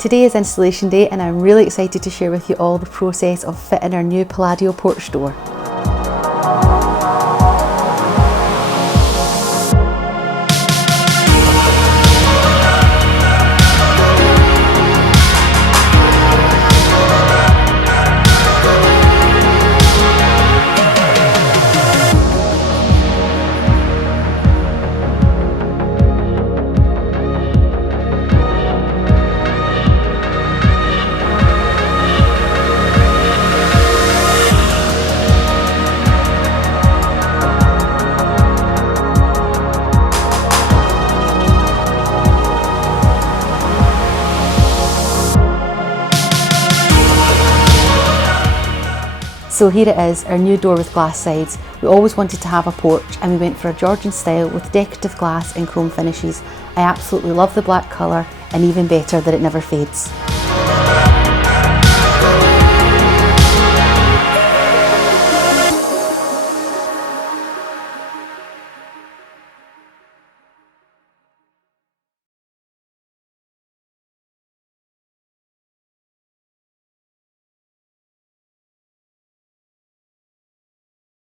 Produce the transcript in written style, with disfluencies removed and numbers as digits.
Today is installation day and I'm really excited to share with you all the process of fitting our new Palladio porch door. So here it is, our new door with glass sides. We always wanted to have a porch and we went for a Georgian style with decorative glass and chrome finishes. I absolutely love the black colour and even better that it never fades.